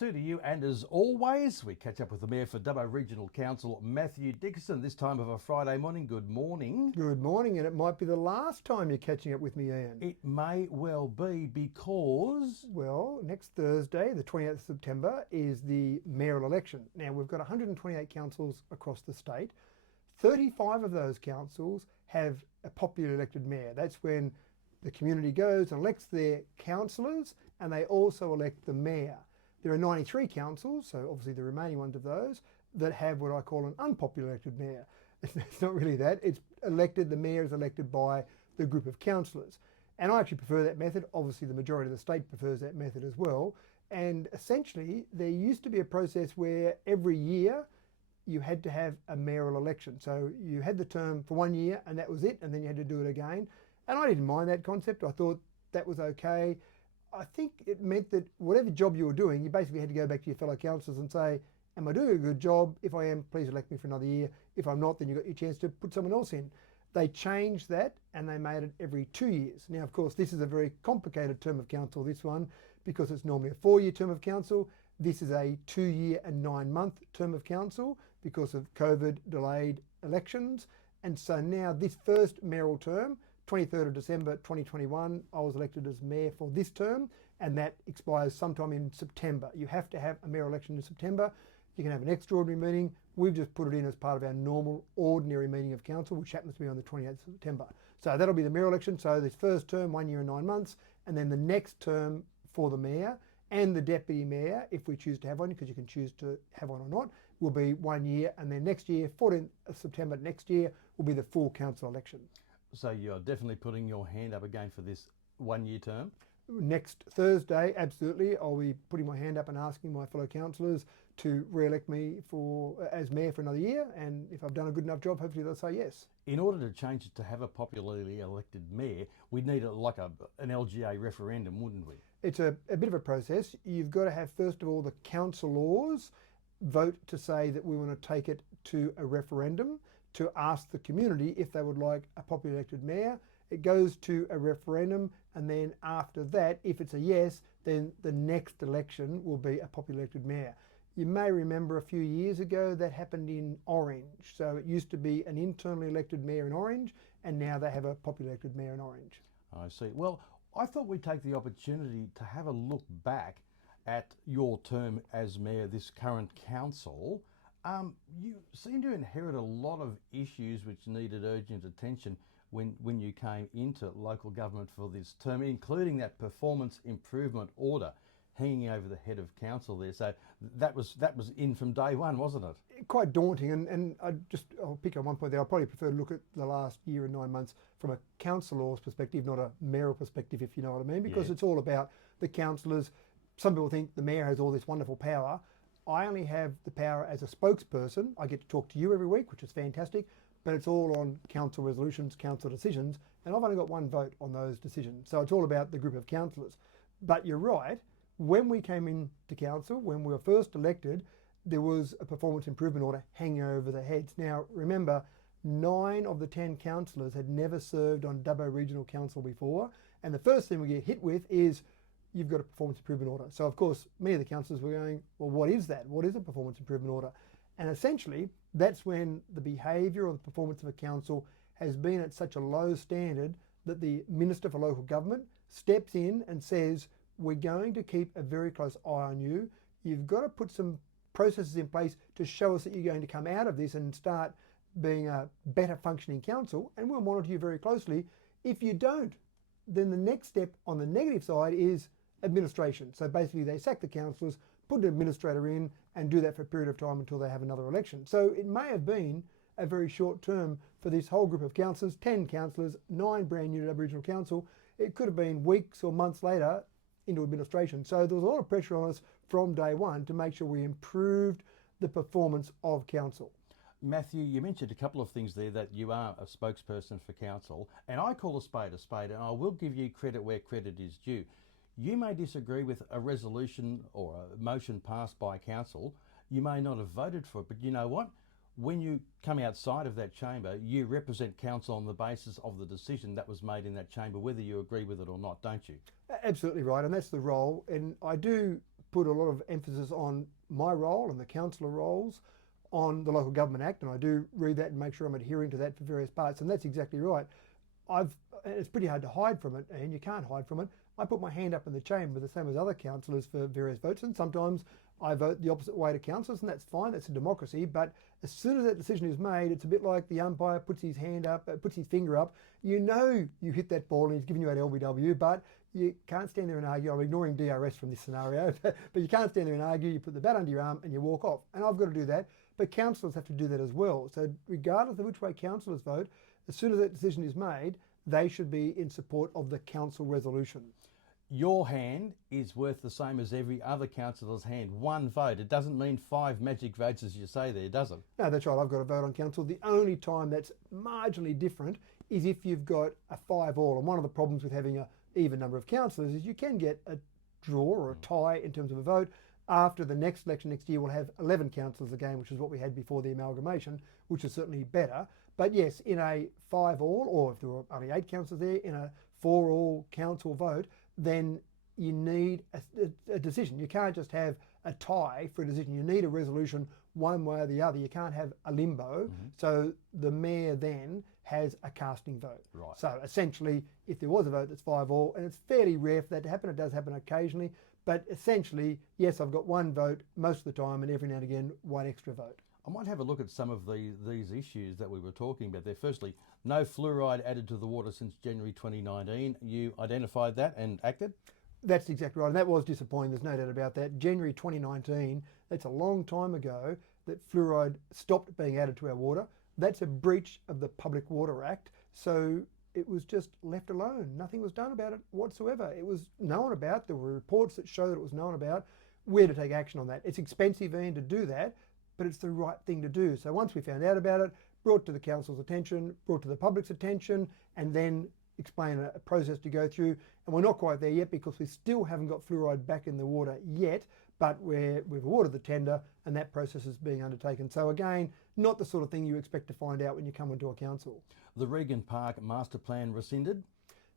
Two to you, and as always, we catch up with the Mayor for Dubbo Regional Council, Matthew Dickinson, this time of a Friday morning. Good morning. Good morning, and it might be the last time you're catching up with me, Iain. It may well be because... Well, next Thursday, the 28th of September, is the mayoral election. Now, we've got 128 councils across the state. 35 of those councils have a popularly elected mayor. That's when the community goes and elects their councillors, and they also elect the mayor. There are 93 councils, so obviously the remaining ones of those, that have what I call an unpopular elected mayor. It's not really that. It's elected, the mayor is elected by the group of councillors. And I actually prefer that method. Obviously the majority of the state prefers that method as well. And essentially there used to be a process where every year you had to have a mayoral election. So you had the term for 1 year and that was it, and then you had to do it again. And I didn't mind that concept. I thought that was okay. I think it meant that whatever job you were doing, you basically had to go back to your fellow councillors and say, am I doing a good job? If I am, please elect me for another year. If I'm not, then you've got your chance to put someone else in. They changed that and they made it every 2 years. Now, of course, this is a very complicated term of council, this one, because it's normally a 4-year term of council. This is a 2-year and 9-month term of council because of COVID delayed elections. And so now this first mayoral term, 23rd of December 2021, I was elected as mayor for this term, and that expires sometime in September. You have to have a mayoral election in September. You can have an extraordinary meeting. We've just put it in as part of our normal ordinary meeting of council, which happens to be on the 28th of September. So that'll be the mayoral election. So this first term, 1 year and 9 months, and then the next term for the mayor and the deputy mayor, if we choose to have one, because you can choose to have one or not, will be 1 year, and then next year, 14th of September next year, will be the full council election. So you're definitely putting your hand up again for this 1 year term? Next Thursday, absolutely. I'll be putting my hand up and asking my fellow councillors to re-elect me as mayor for another year. And if I've done a good enough job, hopefully they'll say yes. In order to change it to have a popularly elected mayor, we'd need an LGA referendum, wouldn't we? It's a bit of a process. You've got to have, first of all, the councillors vote to say that we want to take it to a referendum to ask the community if they would like a popularly elected mayor. It goes to a referendum, and then after that, if it's a yes, then the next election will be a popularly elected mayor. You may remember a few years ago that happened in Orange. So it used to be an internally elected mayor in Orange, and now they have a popularly elected mayor in Orange. I see. Well, I thought we'd take the opportunity to have a look back at your term as mayor, this current council. You seem to inherit a lot of issues which needed urgent attention when you came into local government for this term, including that performance improvement order hanging over the head of council there. So that was in from day one, wasn't it? Quite daunting, and I'll pick on one point there. I probably prefer to look at the last year and 9 months from a councillor's perspective, not a mayoral perspective, if you know what I mean, because It's all about the councillors. Some people think the mayor has all this wonderful power. I only have the power as a spokesperson. I get to talk to you every week, which is fantastic, but it's all on council resolutions, council decisions, and I've only got one vote on those decisions. So it's all about the group of councillors. But you're right, when we came into council, when we were first elected, there was a performance improvement order hanging over their heads. Now, remember, 9 of the 10 councillors had never served on Dubbo Regional Council before, and the first thing we get hit with is, you've got a performance improvement order. So of course, many of the councillors were going, well, what is that? What is a performance improvement order? And essentially, that's when the behaviour or the performance of a council has been at such a low standard that the Minister for Local Government steps in and says, we're going to keep a very close eye on you. You've got to put some processes in place to show us that you're going to come out of this and start being a better functioning council, and we'll monitor you very closely. If you don't, then the next step on the negative side is administration. So basically they sack the councillors, put an administrator in, and do that for a period of time until they have another election. So it may have been a very short term for this whole group of councillors, 10 councillors, 9 brand new to Aboriginal Council. It could have been weeks or months later into administration. So there was a lot of pressure on us from day one to make sure we improved the performance of council. Matthew, you mentioned a couple of things there, that you are a spokesperson for council, and I call a spade, and I will give you credit where credit is due. You may disagree with a resolution or a motion passed by council. You may not have voted for it, but you know what? When you come outside of that chamber, you represent council on the basis of the decision that was made in that chamber, whether you agree with it or not, don't you? Absolutely right, and that's the role. And I do put a lot of emphasis on my role and the councillor roles on the Local Government Act, and I do read that and make sure I'm adhering to that for various parts, and that's exactly right. It's pretty hard to hide from it, and you can't hide from it. I put my hand up in the chamber the same as other councillors for various votes, and sometimes I vote the opposite way to councillors, and that's fine, that's a democracy. But as soon as that decision is made, it's a bit like the umpire puts his hand up, puts his finger up. You know you hit that ball and he's giving you an LBW, but you can't stand there and argue. I'm ignoring DRS from this scenario, but you can't stand there and argue. You put the bat under your arm and you walk off. And I've got to do that, but councillors have to do that as well. So regardless of which way councillors vote, as soon as that decision is made, they should be in support of the council resolution. Your hand is worth the same as every other councillor's hand. One vote. It doesn't mean 5 magic votes as you say there, does it? No, that's right. I've got a vote on council. The only time that's marginally different is if you've got a 5-all. And one of the problems with having an even number of councillors is you can get a draw or a tie in terms of a vote. After the next election next year, we'll have 11 councillors again, which is what we had before the amalgamation, which is certainly better. But yes, in a 5-all, or if there were only 8 councillors there, in a 4-all council vote, then you need a decision. You can't just have a tie for a decision. You need a resolution one way or the other. You can't have a limbo. So the mayor then has a casting vote. Right. So essentially, if there was a vote that's 5-all, and it's fairly rare for that to happen, it does happen occasionally, but essentially, yes, I've got one vote most of the time, and every now and again, one extra vote. I might have a look at some of these issues that we were talking about there. Firstly, no fluoride added to the water since January 2019. You identified that and acted? That's exactly right, and that was disappointing, there's no doubt about that. January 2019, that's a long time ago that fluoride stopped being added to our water. That's a breach of the Public Water Act, so it was just left alone. Nothing was done about it whatsoever. It was known about, there were reports that show that it was known about. We're to take action on that. It's expensive, Ian, to do that, but it's the right thing to do. So once we found out about it, brought to the council's attention, brought to the public's attention, and then explain a process to go through. And we're not quite there yet because we still haven't got fluoride back in the water yet, but we've awarded the tender and that process is being undertaken. So again, not the sort of thing you expect to find out when you come into a council. The Regan Park Master Plan rescinded?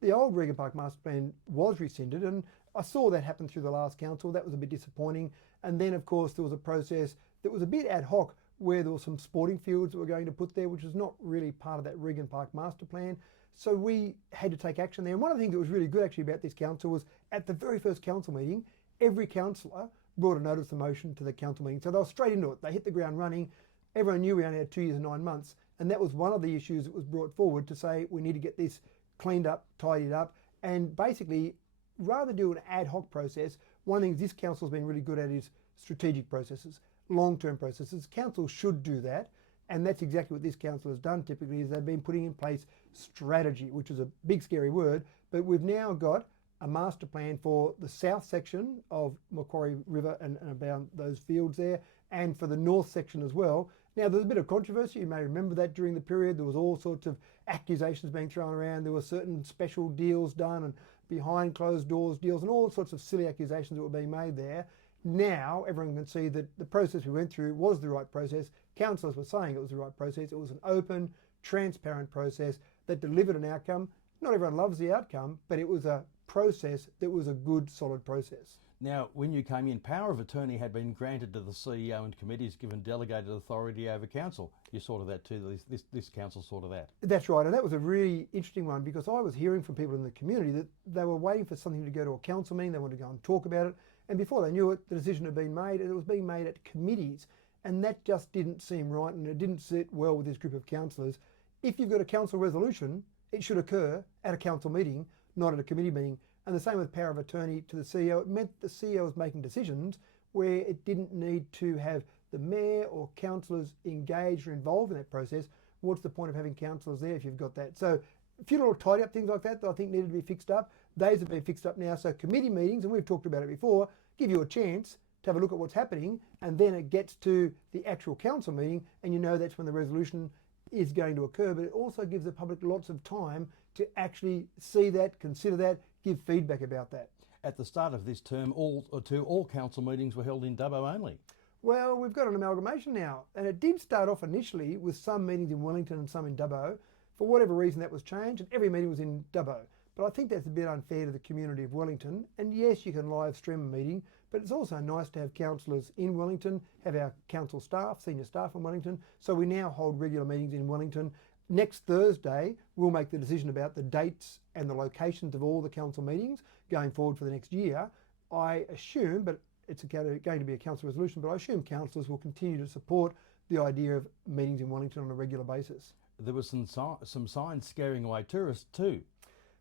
The old Regan Park Master Plan was rescinded, and I saw that happen through the last council. That was a bit disappointing. And then of course there was a process that was a bit ad hoc where there were some sporting fields that were going to put there, which is not really part of that Regan Park Master Plan. So we had to take action there. And one of the things that was really good actually about this council was at the very first council meeting, every councillor brought a notice of motion to the council meeting. So they were straight into it. They hit the ground running. Everyone knew we only had 2 years and 9 months. And that was one of the issues that was brought forward to say we need to get this cleaned up, tidied up. And basically, rather than do an ad hoc process, one of the things this council's been really good at is strategic processes, long-term processes. Council should do that. And that's exactly what this council has done typically, is they've been putting in place strategy, which is a big scary word, but we've now got a master plan for the south section of Macquarie River and about those fields there, and for the north section as well. Now there's a bit of controversy, you may remember that during the period there was all sorts of accusations being thrown around, there were certain special deals done and behind closed doors deals and all sorts of silly accusations that were being made there. Now everyone can see that the process we went through was the right process. Councillors were saying it was the right process. It was an open, transparent process that delivered an outcome. Not everyone loves the outcome, but it was a process that was a good, solid process. Now, when you came in, power of attorney had been granted to the CEO and committees given delegated authority over council. You saw to that too, this council saw to that. That's right, and that was a really interesting one because I was hearing from people in the community that they were waiting for something to go to a council meeting, they wanted to go and talk about it, and before they knew it, the decision had been made, and it was being made at committees, and that just didn't seem right, and it didn't sit well with this group of councillors. If you've got a council resolution, it should occur at a council meeting, not at a committee meeting. And the same with power of attorney to the CEO. It meant the CEO was making decisions where it didn't need to have the mayor or councillors engaged or involved in that process. What's the point of having councillors there if you've got that? So a few little tidy up things like that I think needed to be fixed up. Those have been fixed up now. So committee meetings, and we've talked about it before, give you a chance to have a look at what's happening, and then it gets to the actual council meeting and you know that's when the resolution is going to occur. But it also gives the public lots of time to actually see that, consider that, give feedback about that. At the start of this term, all council meetings were held in Dubbo only. Well, we've got an amalgamation now, and it did start off initially with some meetings in Wellington and some in Dubbo. For whatever reason that was changed, and every meeting was in Dubbo. But I think that's a bit unfair to the community of Wellington. And yes, you can live stream a meeting, but it's also nice to have councillors in Wellington, have our council staff, senior staff in Wellington. So we now hold regular meetings in Wellington. Next Thursday, we'll make the decision about the dates and the locations of all the council meetings going forward for the next year. I assume, but it's going to be a council resolution, but I assume councillors will continue to support the idea of meetings in Wellington on a regular basis. There was some signs scaring away tourists too.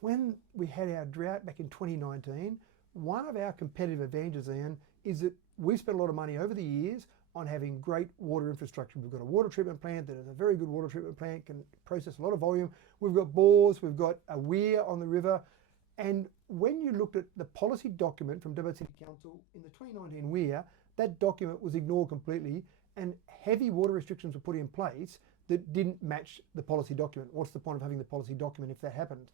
When we had our drought back in 2019, one of our competitive advantages, Ian, is that we spent a lot of money over the years on having great water infrastructure. We've got a water treatment plant that is a very good water treatment plant, can process a lot of volume. We've got bores, we've got a weir on the river. And when you looked at the policy document from Dubbo City Council in the 2019 weir, that document was ignored completely and heavy water restrictions were put in place that didn't match the policy document. What's the point of having the policy document if that happened?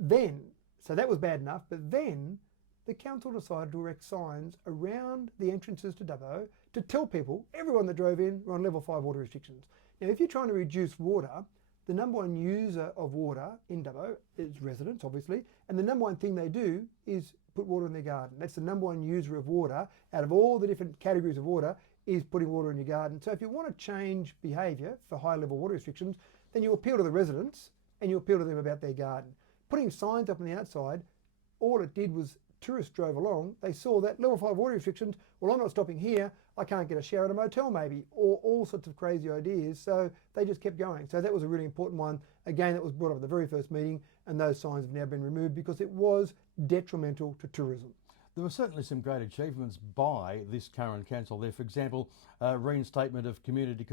Then, so that was bad enough, but then the council decided to erect signs around the entrances to Dubbo to tell people, everyone that drove in, we're on level 5 water restrictions. Now, if you're trying to reduce water, the number one user of water in Dubbo is residents, obviously, and the number one thing they do is put water in their garden. That's the number one user of water out of all the different categories of water, is putting water in your garden. So if you want to change behaviour for high level water restrictions, then you appeal to the residents and you appeal to them about their garden. Putting signs up on the outside, all it did was tourists drove along, they saw that level 5 water restrictions, well, I'm not stopping here, I can't get a shower at a motel maybe, or all sorts of crazy ideas. So they just kept going. So that was a really important one. Again, that was brought up at the very first meeting, and those signs have now been removed because it was detrimental to tourism. There were certainly some great achievements by this current council there. For example, reinstatement of community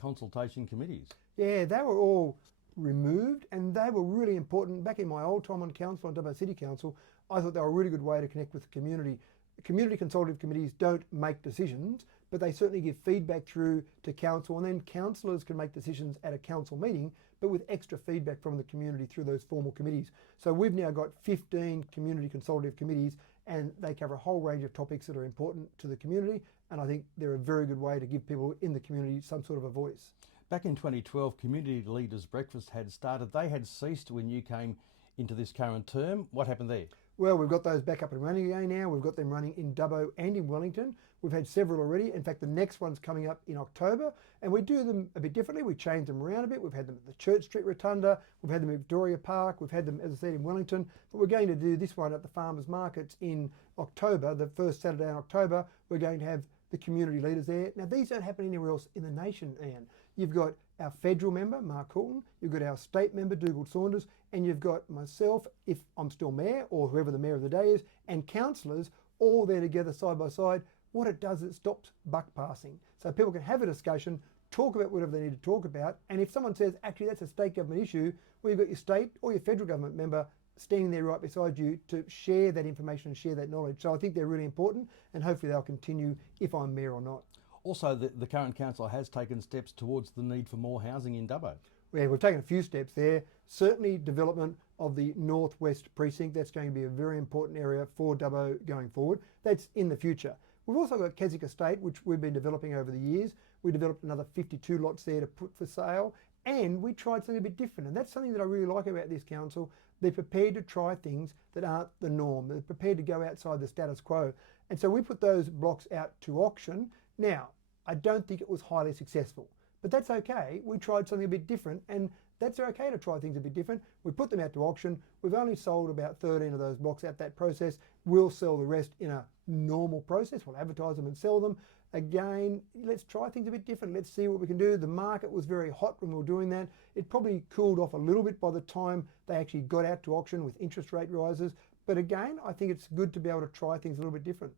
consultation committees. Yeah, they were all removed and they were really important. Back in my old time on council, on Dubbo City Council, I thought they were a really good way to connect with the community. Community consultative committees don't make decisions, but they certainly give feedback through to council, and then councillors can make decisions at a council meeting, but with extra feedback from the community through those formal committees. So we've now got 15 community consultative committees, and they cover a whole range of topics that are important to the community, and I think they're a very good way to give people in the community some sort of a voice. Back in 2012, Community Leaders Breakfast had started. They had ceased when you came into this current term. What happened there? Well, we've got those back up and running again now. We've got them running in Dubbo and in Wellington. We've had several already. In fact, the next one's coming up in October, and we do them a bit differently. We change them around a bit. We've had them at the Church Street Rotunda. We've had them at Victoria Park. We've had them, as I said, in Wellington. But we're going to do this one at the Farmers Markets in October, the first Saturday in October. We're going to have the community leaders there. Now, these don't happen anywhere else in the nation, Ian. You've got our federal member, Mark Coulton, you've got our state member, Dougal Saunders, and you've got myself, if I'm still mayor, or whoever the mayor of the day is, and councillors all there together side by side. What it does, it stops buck passing. So people can have a discussion, talk about whatever they need to talk about, and if someone says, actually that's a state government issue, well, you've got your state or your federal government member standing there right beside you to share that information and share that knowledge. So I think they're really important, and hopefully they'll continue if I'm mayor or not. Also, the current council has taken steps towards the need for more housing in Dubbo. Yeah, we've taken a few steps there. Certainly development of the northwest precinct, that's going to be a very important area for Dubbo going forward. That's in the future. We've also got Keswick Estate, which we've been developing over the years. We developed another 52 lots there to put for sale, and we tried something a bit different. And that's something that I really like about this council. They're prepared to try things that aren't the norm. They're prepared to go outside the status quo. And so we put those blocks out to auction. Now, I don't think it was highly successful, but that's okay. We tried something a bit different, and that's okay to try things a bit different. We put them out to auction. We've only sold about 13 of those blocks out that process. We'll sell the rest in a normal process. We'll advertise them and sell them. Again, let's try things a bit different. Let's see what we can do. The market was very hot when we were doing that. It probably cooled off a little bit by the time they actually got out to auction with interest rate rises. But again, I think it's good to be able to try things a little bit different.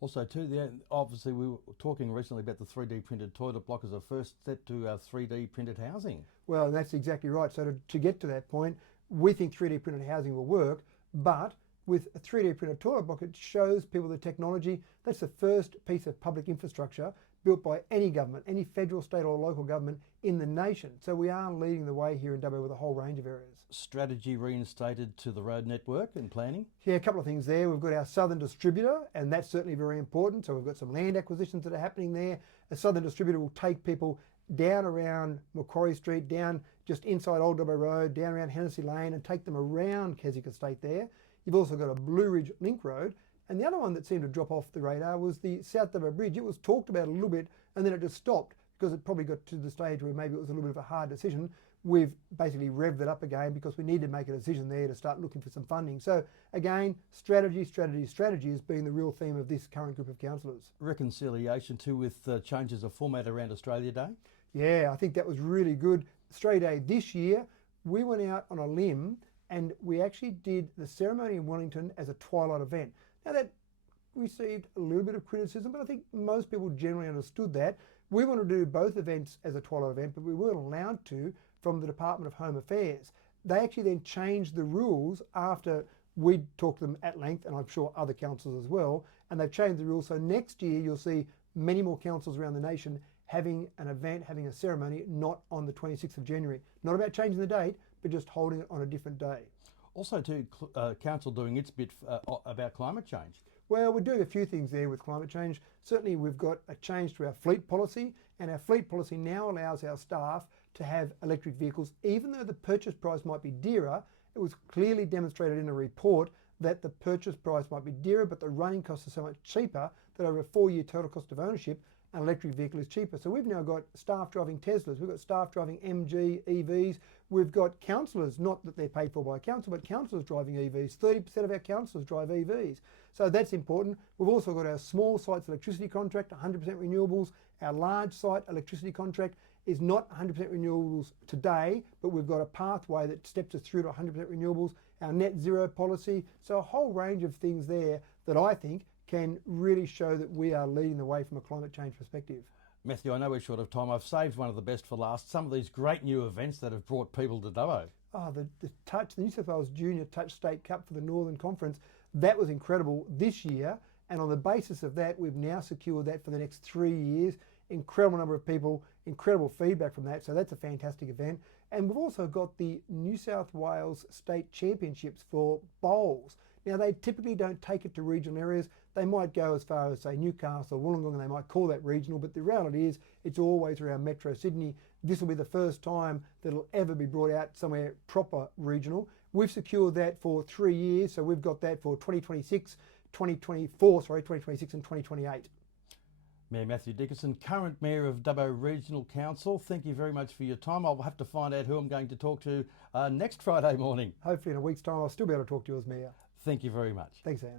Also too, obviously we were talking recently about the 3D printed toilet block as a first step to 3D printed housing. Well, that's exactly right. So to get to that point, we think 3D printed housing will work, but with a 3D printed toilet block, it shows people the technology. That's the first piece of public infrastructure built by any government, any federal, state or local government in the nation. So we are leading the way here in Dubbo with a whole range of areas. Strategy reinstated to the road network and planning? Yeah, a couple of things there. We've got our southern distributor, and that's certainly very important. So we've got some land acquisitions that are happening there. A southern distributor will take people down around Macquarie Street, down just inside Old Dubbo Road, down around Hennessy Lane, and take them around Keswick Estate there. You've also got a Blue Ridge Link Road, And the other one that seemed to drop off the radar was the South Dubbo Bridge. It was talked about a little bit and then it just stopped because it probably got to the stage where maybe it was a little bit of a hard decision. We've basically revved it up again because we need to make a decision there to start looking for some funding. So again, strategy, strategy, strategy has been the real theme of this current group of councillors. Reconciliation too with changes of format around Australia Day? Yeah, I think that was really good. Australia Day this year, we went out on a limb and we actually did the ceremony in Wellington as a twilight event. Now that received a little bit of criticism, but I think most people generally understood that. We wanted to do both events as a twilight event, but we weren't allowed to from the Department of Home Affairs. They actually then changed the rules after we talked to them at length, and I'm sure other councils as well, and they've changed the rules. So next year you'll see many more councils around the nation having an event, having a ceremony, not on the 26th of January. Not about changing the date, but just holding it on a different day. Also too, council doing its bit about climate change. Well, we're doing a few things there with climate change. Certainly we've got a change to our fleet policy, and our fleet policy now allows our staff to have electric vehicles. Even though the purchase price might be dearer, it was clearly demonstrated in a report that the purchase price might be dearer, but the running costs are so much cheaper that over a 4-year total cost of ownership, an electric vehicle is cheaper. So we've now got staff driving Teslas, we've got staff driving MG EVs, we've got councillors, not that they're paid for by a council, but councillors driving EVs. 30% of our councillors drive EVs. So that's important. We've also got our small sites electricity contract, 100% renewables. Our large site electricity contract is not 100% renewables today, but we've got a pathway that steps us through to 100% renewables, our net zero policy. So a whole range of things there that I think can really show that we are leading the way from a climate change perspective. Matthew, I know we're short of time. I've saved one of the best for last. Some of these great new events that have brought people to Dubbo. Oh, the New South Wales Junior Touch State Cup for the Northern Conference, that was incredible this year. And on the basis of that, we've now secured that for the next 3 years. Incredible number of people, incredible feedback from that. So that's a fantastic event. And we've also got the New South Wales State Championships for bowls. Now they typically don't take it to regional areas. They might go as far as say Newcastle or Wollongong and they might call that regional, but the reality is it's always around Metro Sydney. This will be the first time that it'll ever be brought out somewhere proper regional. We've secured that for 3 years, so we've got that for 2026 and 2028. Mayor Matthew Dickinson, current Mayor of Dubbo Regional Council, thank you very much for your time. I'll have to find out who I'm going to talk to next Friday morning. Hopefully in a week's time I'll still be able to talk to you as Mayor. Thank you very much. Thanks, Iain.